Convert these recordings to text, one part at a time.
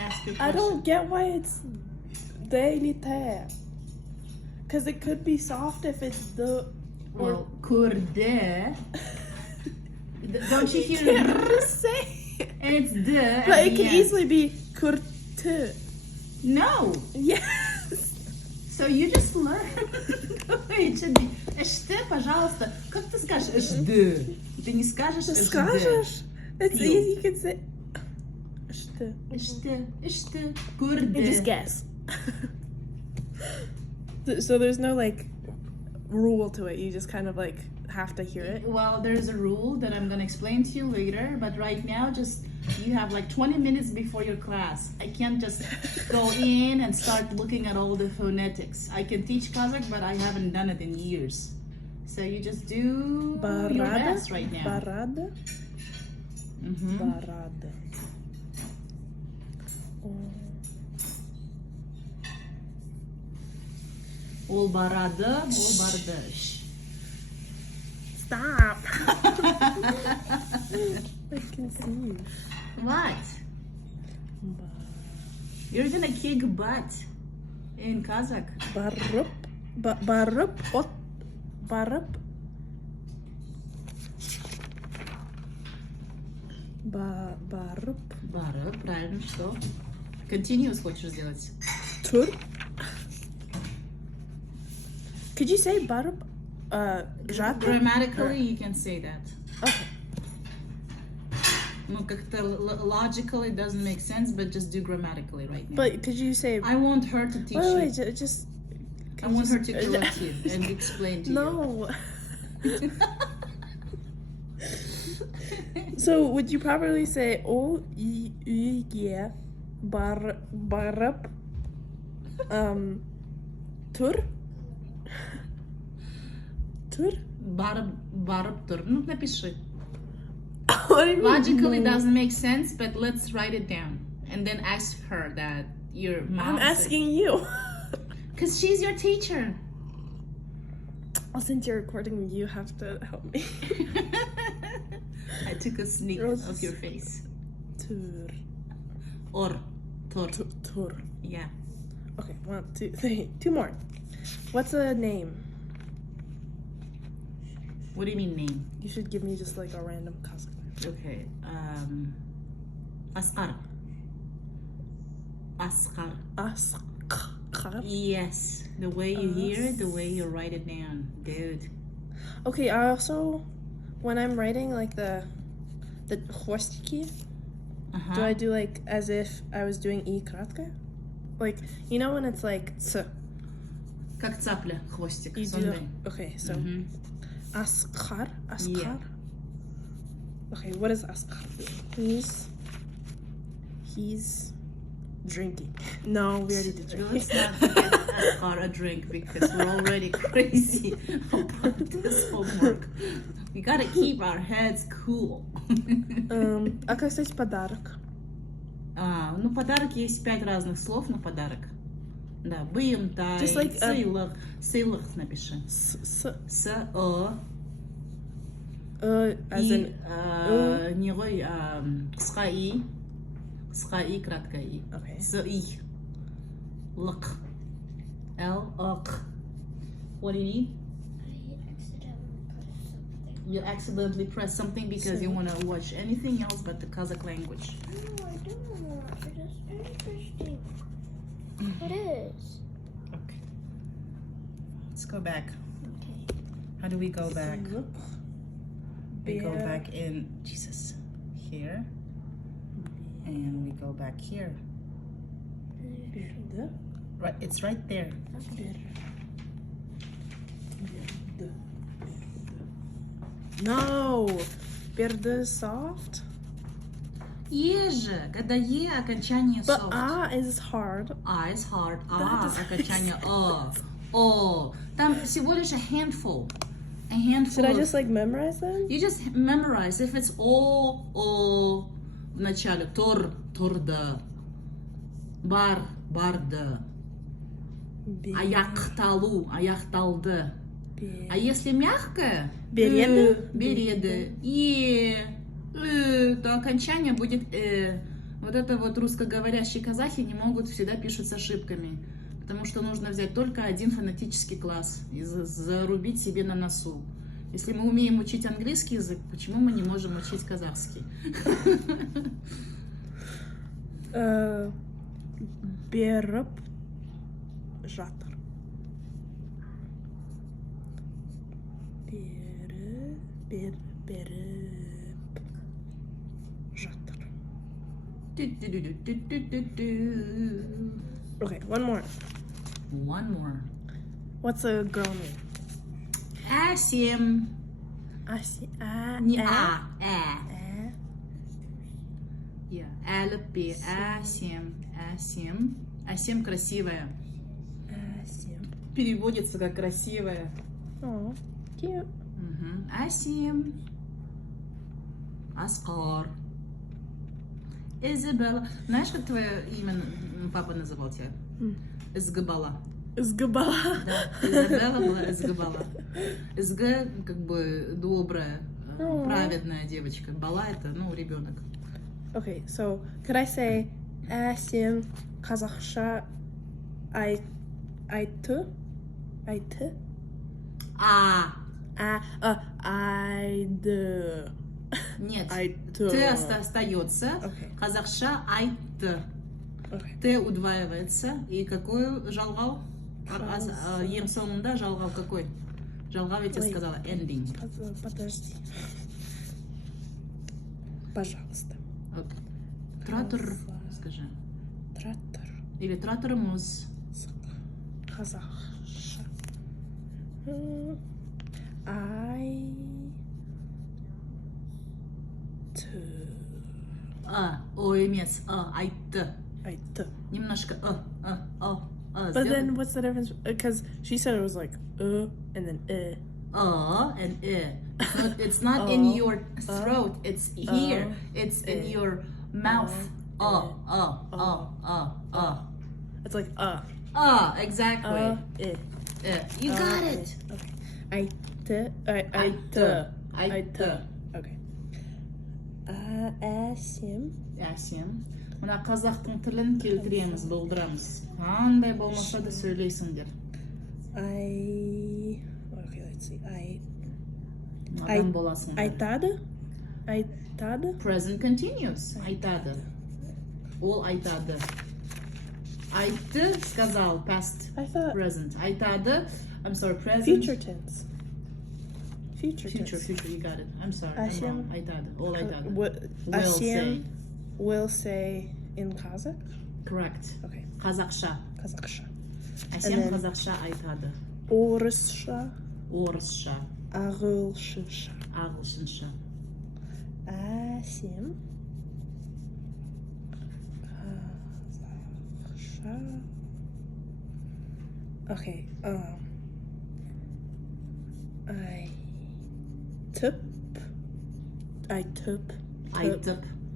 Ask your I don't question. get why it's delite. Because it could be soft if it's the. Well, kurde. Don't you You hear? can't just say it. It's the. But at it the can end. easily be kurte. No. Yes. So you just learn. It should be. Эште, пожалуйста. Как ты скажешь эште? Ты не скажешь эште. Скажешь. It's Feel. easy. You can say. Что? Эште. And just Kurde. guess. So there's no like rule to it. You just kind of like have to hear it. Well, there's a rule that I'm gonna explain to you later, but right now, just you have like 20 minutes before your class. I can't just go in and start looking at all the phonetics. I can teach Kazakh, but I haven't done it in years. So you just do your best right now. Barada. Mhm. Barada. Ol barada, ol bardash. Stop. I can see you. What? You're gonna kick butt in Kazakh. Barup. Barup. Ot. Barup. Barup. Бара, правильно, что? Continuous хочешь сделать? Tur. Could you say barup? Жата? Grammatically, you can say that. Okay. Ну, как-то logically doesn't make sense, but just do grammatically right now. But could you say? I want her to teach Wait, you. just. I want her to correct you and explain to No. you. So would you properly say o yeah barup tur? Tur? Бараптур. Ну, напиши. What do you mean? Logically doesn't make sense, but let's write it down. And then ask her that your mom I'm asking you. Because she's your teacher. Well, since you're recording, you have to help me. I took a sneak Rose. of your face. Tur. Or. Tur. Tur. Yeah. Okay, 1, 2, 3, 2 more. What's a name? What do you mean name? You should give me just like a random Kazakh name. Okay. Asqar. Asqar. Asqar. Yes. The way you hear it, the way you write it down. Dude. Okay, I also, when I'm writing like the хвостики, Uh-huh. do I do like as if I was doing и краткое? Like, you know when it's like с? Как цапля, хвостик. You do, Сондай. okay, so Mhm. Asqar? Asqar? Yeah. Okay, what is Asqar? He's drinking. No, we already did drinking. Let's not get Asqar a drink because we're already crazy about this homework. We gotta keep our heads cool. А как сказать подарок? Ну, подарок есть 5 разных слов на подарок. Да, быйымтай, Just like, сыйлық, сыйлық напиши. As in, Не ғой, қысқа и, кратко и. okay. Сый, лық, L-ық. What do you need? You accidentally press something because you want to watch anything else but the Kazakh language. No, I don't want. It is interesting. It is. Okay. Let's go back. Okay. How do we go back? We go Bear. back in, Jesus, here. And we go back here. Берді. Right, it's right there. No! Берді soft? Еже, когда е окончание But soft. is hard. А is hard. That doesn't Окончание make о. О. Там всего лишь a handful. A handful. Should I of- just like memorize them? You just memorize. If it's о в начале, торда, барда, аяқталды. А если мягкое, Береді. береді, то окончание будет Вот это вот русскоговорящие казахи не могут, всегда пишут с ошибками. Потому что нужно взять только один фонетический класс и зарубить себе на носу. Если мы умеем учить английский язык, почему мы не можем учить казахский? Беріп жатыр. Беріп жатыр. Okay, one more. One more. What's a girl name? Асим. Не а. Yeah. Әліпби. Асим. Асим. Асим красивая. Переводится как красивая. Oh, cute. Асим. Аскар. Изабелла. Знаешь, как твое имя папа называл тебя? Ізгібала. Ізгібала. Да, Изабелла была Ізгібала. Изга как бы добрая, праведная девочка. Бала это, ребенок. Okay, so could I say Асим Kazakhsha Aytı? Айды. Нет, Aytı. Т остается. Okay. Казахша айты. Okay. Т удваивается. И какой жалгал? Ем соңында жалгал какой? Жалгал я тебе сказала. Ending. Подожди. Пожалуйста. Okay. Тратор, скажи. Тратор. Или траторымыз. Казахша. О емес. Айтты. Aytı. Немножко But then what's the difference? Because she said it was like and then and It's not in your throat. It's here. It's in your mouth. It's like Exactly. You got it. Okay. Aytı. Okay. Асим. Мына қазақтың тілін келтіреміз, болдырамыз. Қандай болмаса да сөйлейсіңдер. Okay, let's see. Адам боласыңдар. Айтады. Present continuous. Айтады. Ол айтады. Айтты, сказал, past, present. Айтады, I'm sorry, present. Future tense. Future, you got it. I'm sorry, I'm wrong. Айтады, ол айтады. Will say in Kazakh? Correct. Okay. Қазақша. And then қазақша айтады. Орысша. Ағылшынша. Асим. Kazakhsha. Okay. Айтып.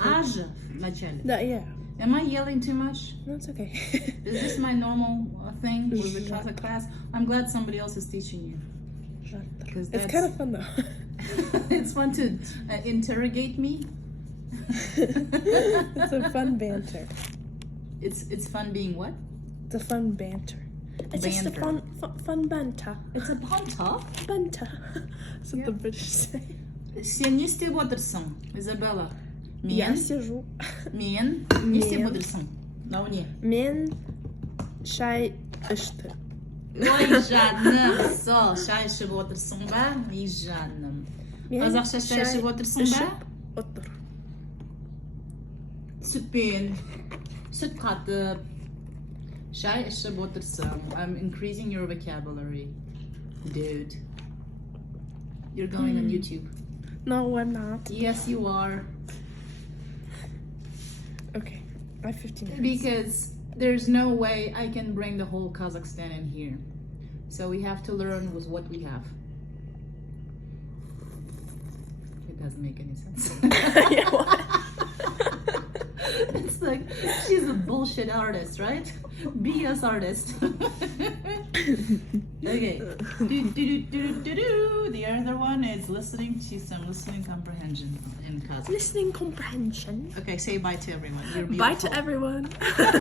Аж в начале. Yeah. Am I yelling too much? No, it's okay. Is this my normal thing with the Kazakh class? I'm glad somebody else is teaching you. It's kind of fun though. It's fun to interrogate me. It's a fun banter. It's fun being what? It's a fun banter. It's just a fun banter. It's a banter? Banter. That's what the British say. Сен не істеп отырсың, Изабелла? Я сижу. Мен не істеп отырсың? Мынау не? Мен шай ішті. Ой, жаным, сол, шай ішіп отырсың ба? Ей, жаным. Қазақша шай ішіп отырсың ба? Отыр. Сүтпен, сүт қатып, шай ішіп отырсың. I'm increasing your vocabulary, dude. You're going on YouTube. No, I'm not. Yes, you are. Okay, I have 15 minutes. Because there's no way I can bring the whole Kazakhstan in here. So we have to learn with what we have. It doesn't make any sense. Yeah, what? It's like, she's a bullshit. bullshit artist, right? BS artist. Okay. The other one is listening to some listening comprehension in Kazakh. Listening comprehension. Okay, say bye to everyone. You're Bye to beautiful. everyone.